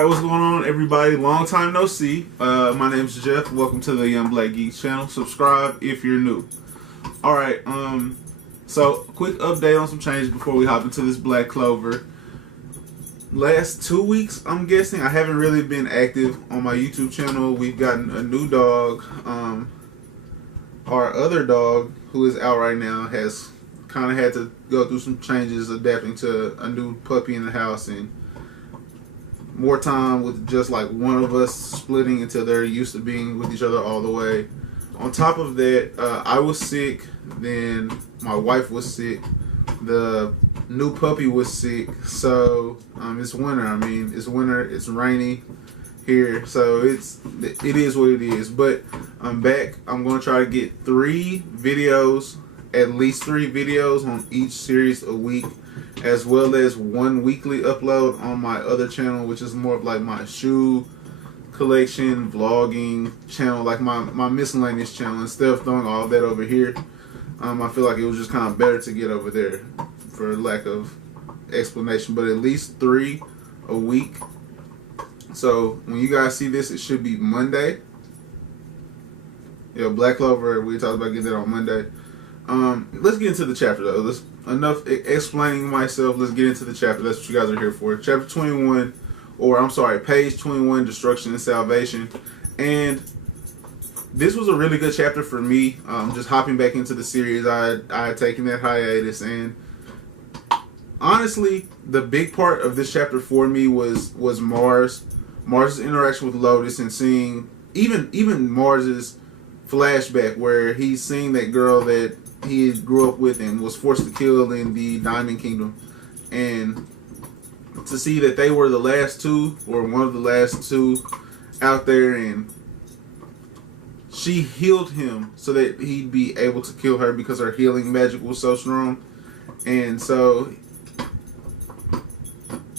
Alright, what's going on, everybody? Long time no see. My name's Jeff. Welcome to the Young Black Geeks channel. Subscribe if you're new. Alright, so quick update on some changes before we hop into this Black Clover. Last 2 weeks, I'm guessing, I haven't really been active on my YouTube channel. We've gotten a new dog. Our other dog, who is out right now, has kind of had to go through some changes, adapting to a new puppy in the house, and more time with just like one of us splitting until they're used to being with each other all the way. On top of that, I was sick, then my wife was sick, the new puppy was sick, so it's winter. I mean, it's winter, it's rainy here, so it is what it is. But I'm back. I'm going to try to get at least three videos on each series a week, as well as one weekly upload on my other channel, which is more of like my shoe collection vlogging channel, like my miscellaneous channel. Instead of throwing all of that over here, I feel like it was just kind of better to get over there, for lack of explanation. But at least 3 a week. So when you guys see this, it should be Monday. Yeah, Black Clover, we talked about getting that on Monday. Let's get into the chapter though. Enough explaining myself. Let's get into the chapter. That's what you guys are here for. Chapter 21, or I'm sorry, page 21, Destruction and Salvation. And this was a really good chapter for me. Just hopping back into the series. I had taken that hiatus, and honestly, the big part of this chapter for me was Mars's interaction with Lotus, and seeing even Mars's flashback where he's seeing that girl that he grew up with and was forced to kill in the Diamond Kingdom, and to see that they were the last two, or one of the last two out there, and she healed him so that he'd be able to kill her because her healing magic was so strong. And so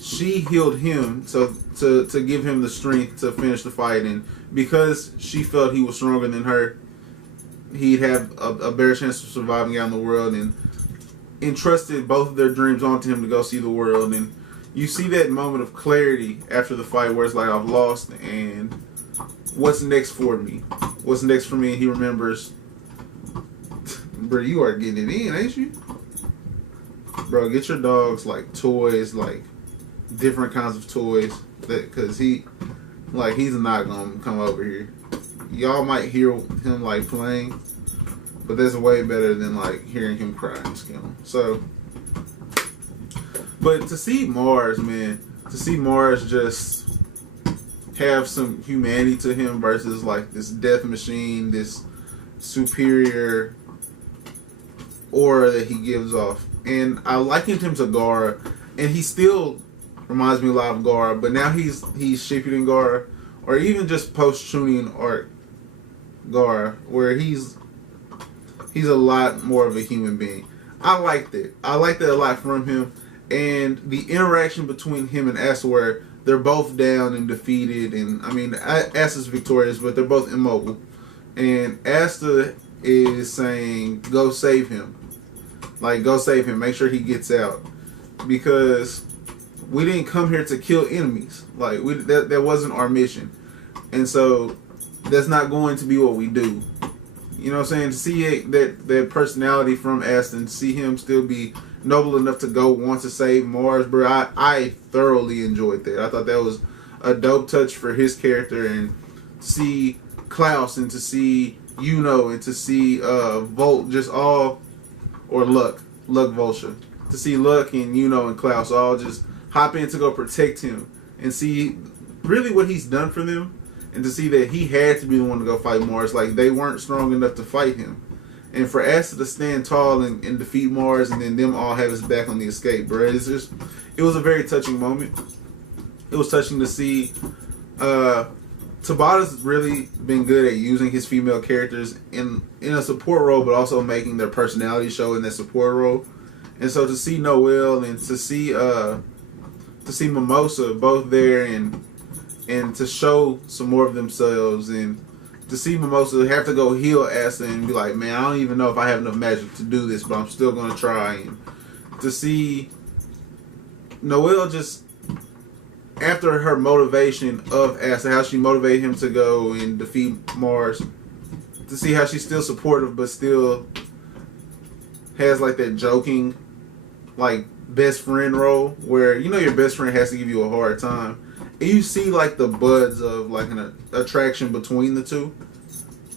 she healed him to give him the strength to finish the fight, and because she felt he was stronger than her, he'd have a better chance of surviving out in the world, and entrusted both of their dreams onto him to go see the world. And you see that moment of clarity after the fight where it's like, I've lost, and what's next for me? What's next for me? And he remembers, bro, you are getting it in, ain't you? Bro, get your dogs like toys, like different kinds of toys, because he's not gonna come over here. Y'all might hear him like playing, but that's way better than like hearing him cry and skin. So, but to see Mars, man, to see Mars just have some humanity to him versus like this death machine, this superior aura that he gives off. And I likened him to Gara, and he still reminds me a lot of Gara, but now he's shaped in Gara, or even just post-Chunian arc Gara, where he's a lot more of a human being. I liked it. I liked that a lot from him, and the interaction between him and Asta, where they're both down and defeated, and I mean, Asta's victorious, but they're both immobile, and Asta is saying, "Go save him, like go save him, make sure he gets out, because we didn't come here to kill enemies. Like that wasn't our mission, and so that's not going to be what we do." You know what I'm saying? To see that personality from Aston, see him still be noble enough to go want to save Mars, bro, I thoroughly enjoyed that. I thought that was a dope touch for his character, and to see Klaus, and to see and to see Volt, just all, or Luck Volsha, to see Luck and and Klaus all just hop in to go protect him, and see really what he's done for them, and to see that he had to be the one to go fight Mars. Like, they weren't strong enough to fight him, and for Asta to stand tall and defeat Mars, and then them all have his back on the escape, bro. It was a very touching moment. It was touching to see. Tabata's really been good at using his female characters in a support role, but also making their personality show in that support role. And so to see Noelle and to see Mimosa both there, and to show some more of themselves, and to see Mimosa have to go heal Asta and be like, man, I don't even know if I have enough magic to do this, but I'm still going to try. And to see Noelle just after her motivation of Asta, how she motivated him to go and defeat Mars, to see how she's still supportive but still has like that joking, like best friend role where you know your best friend has to give you a hard time, and you see like the buds of like an attraction between the two.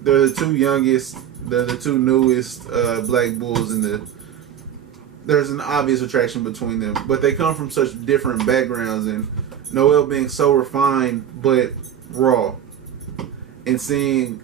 They're the two youngest, they're the two newest black bulls, and there's an obvious attraction between them, but they come from such different backgrounds, and Noelle being so refined but raw, and seeing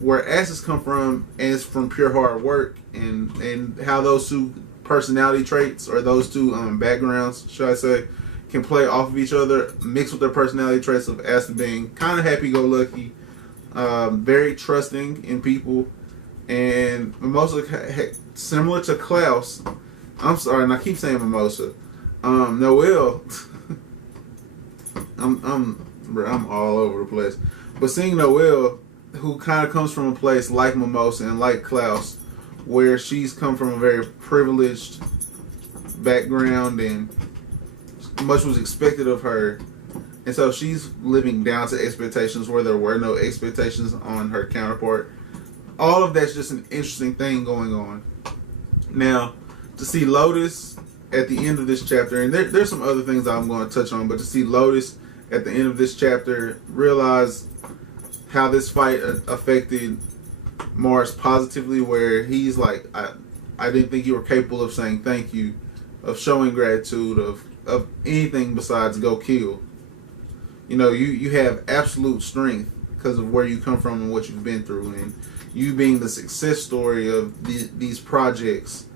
where Asta's come from, and it's from pure hard work, and how those two personality traits, or those two backgrounds, should I say, can play off of each other, mixed with their personality traits of Asta being kind of happy-go-lucky, very trusting in people, and Mimosa, similar to Klaus. I'm sorry, and I keep saying Mimosa. Noelle, I'm all over the place. But seeing Noelle, who kind of comes from a place like Mimosa and like Klaus, where she's come from a very privileged background and much was expected of her, and so she's living down to expectations where there were no expectations on her counterpart. All of that's just an interesting thing going on. Now, to see Lotus at the end of this chapter, and there's some other things I'm going to touch on, but to see Lotus at the end of this chapter realize how this fight affected Mars positively, where he's like, I didn't think you were capable of saying thank you, of showing gratitude, of anything besides go kill. You know, you have absolute strength because of where you come from and what you've been through, and you being the success story of these projects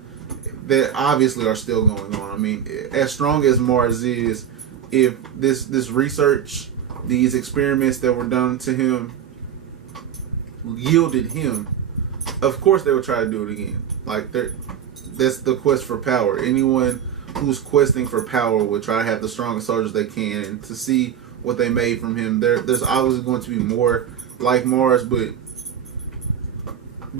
that obviously are still going on. I mean, as strong as Mars is, if this research, these experiments that were done to him yielded him, of course they would try to do it again. Like, that's the quest for power. Anyone who's questing for power would try to have the strongest soldiers they can, and to see what they made from him, there's obviously going to be more like Mars, but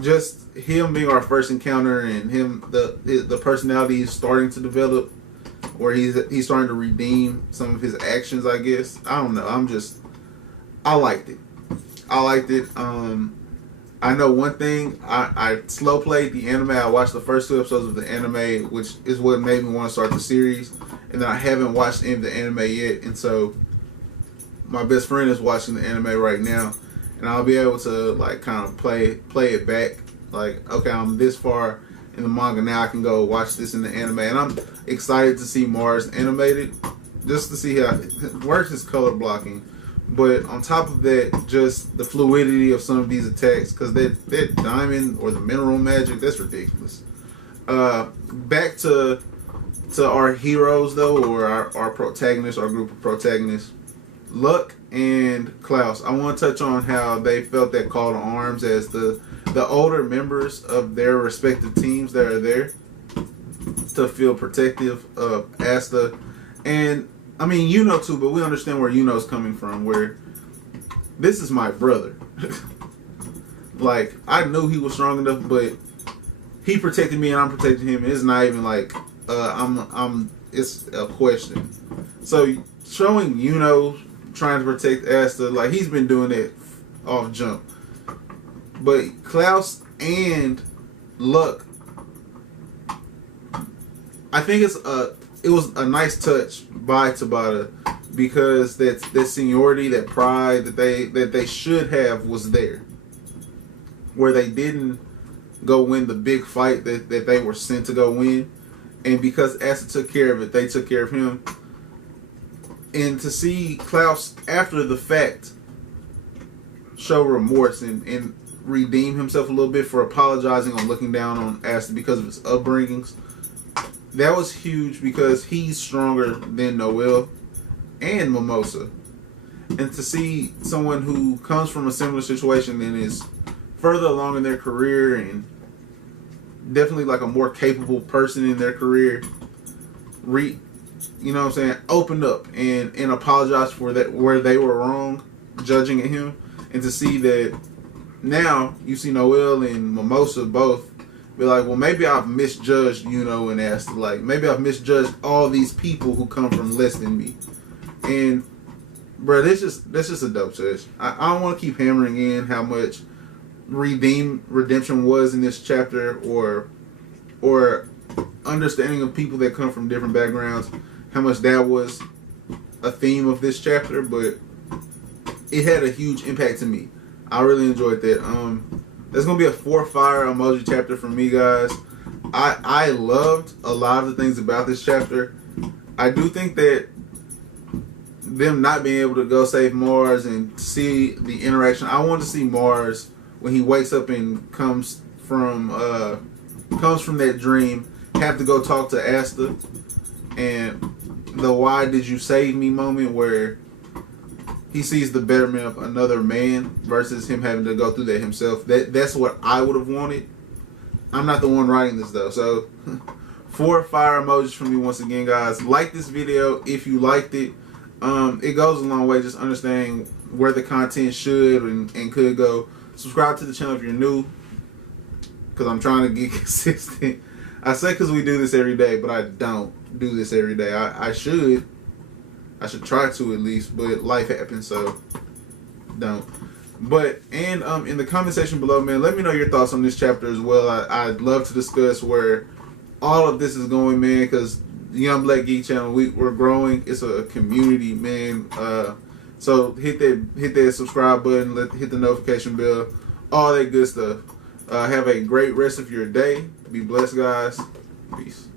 just him being our first encounter, and him the personality is starting to develop, where he's starting to redeem some of his actions, I guess. I don't know. I liked it. I know one thing. I slow played the anime. I watched the first 2 episodes of the anime, which is what made me want to start the series. And then I haven't watched any of the anime yet. And so my best friend is watching the anime right now, and I'll be able to like kind of play it back. Like, okay, I'm this far in the manga now, I can go watch this in the anime, and I'm excited to see Mars animated, just to see how it works, his color blocking. But on top of that, just the fluidity of some of these attacks, because that diamond or the mineral magic, that's ridiculous. Back to our heroes though, or our protagonists, our group of protagonists, Luck and Klaus. I want to touch on how they felt that call to arms as the older members of their respective teams that are there to feel protective of Asta. And I mean, Yuno too, but we understand where Yuno's coming from, where this is my brother. Like, I knew he was strong enough, but he protected me and I'm protecting him. It's not even like it's a question. So showing Yuno trying to protect Asta, like, he's been doing it off jump. But Klaus and Luck, I think it was a nice touch by Tabata, because that seniority, that pride that they should have was there, where they didn't go win the big fight that they were sent to go win, and because Asta took care of it, they took care of him. And to see Klaus after the fact show remorse and redeem himself a little bit for apologizing or looking down on Asta because of his upbringings, that was huge, because he's stronger than Noelle and Mimosa. And to see someone who comes from a similar situation and is further along in their career, and definitely like a more capable person in their career, you know what I'm saying, open up and apologize for that, where they were wrong judging at him. And to see that now you see Noelle and Mimosa both be like, well, maybe I've misjudged, and Asta. Like, maybe I've misjudged all these people who come from less than me. And bro, that's just a dope touch. I don't want to keep hammering in how much redemption was in this chapter, or understanding of people that come from different backgrounds, how much that was a theme of this chapter, but it had a huge impact to me. I really enjoyed that. There's gonna be a 4 fire emoji chapter for me, guys. I loved a lot of the things about this chapter. I do think that them not being able to go save Mars and see the interaction. I want to see Mars when he wakes up and comes from that dream, have to go talk to Asta, and the "why did you save me" moment where he sees the betterment of another man versus him having to go through that himself. That's what I would have wanted. I'm not the one writing this though, so 4 fire emojis from me once again, guys. Like this video if you liked it. It goes a long way just understanding where the content should and could go. Subscribe to the channel if you're new, because I'm trying to get consistent. I say because we do this every day, but I don't do this every day. I should try to at least, but life happens, so don't. But and in the comment section below, man, let me know your thoughts on this chapter as well. I'd love to discuss where all of this is going, man, because the Young Black Geek channel, we're growing. It's a community, man. So hit that subscribe button, hit the notification bell, all that good stuff. Have a great rest of your day. Be blessed, guys. Peace.